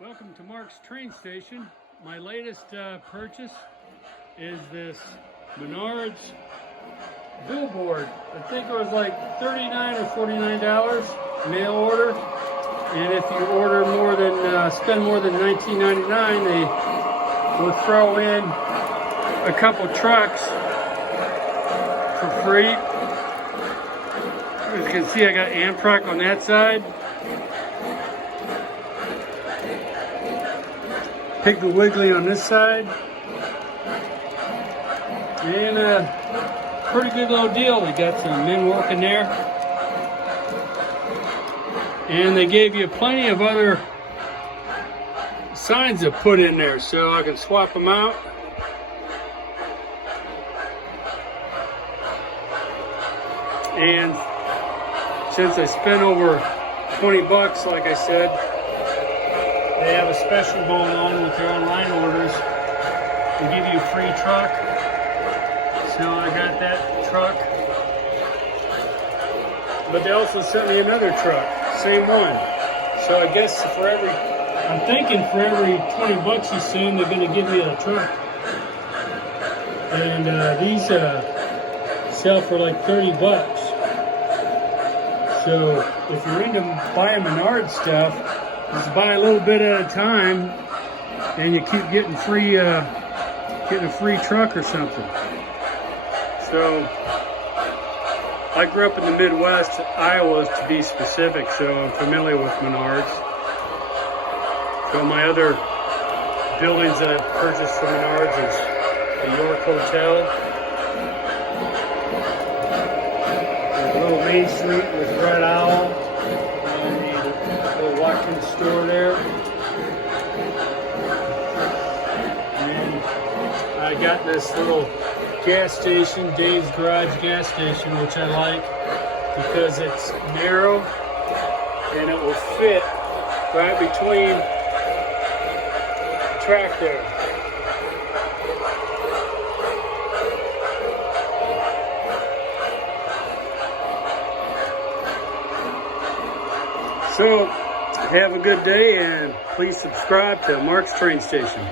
Welcome to Mark's train station. My latest purchase is this Menards billboard. I think it was like $39 or $49 mail order. And if you order more than, spend more than $19.99, they will throw in a couple trucks for free. As you can see, I got Amtrak on that side. Piggly Wiggly on this side. And a pretty good little deal. We got some men working there. And they gave you plenty of other signs to put in there, so I can swap them out. And since I spent over 20 bucks, like I said, they have a special going on with their online orders. They give you a free truck. So I got that truck. But they also sent me another truck, same one. So I guess for every, I'm thinking for every 20 bucks you send, they're gonna give you a truck. And these sell for like 30 bucks. So if you're into buying Menards stuff, just buy a little bit at a time, and you keep getting free, getting a free truck or something. So I grew up in the Midwest, Iowa to be specific, so I'm familiar with Menards. So my other buildings that I've purchased from Menards is the York Hotel, the little Main Street with Red Owl, Watkins store there, and I got this little gas station, Dave's Garage gas station, which I like because it's narrow and it will fit right between the track there. So have a good day, and please subscribe to Mark's Train Station.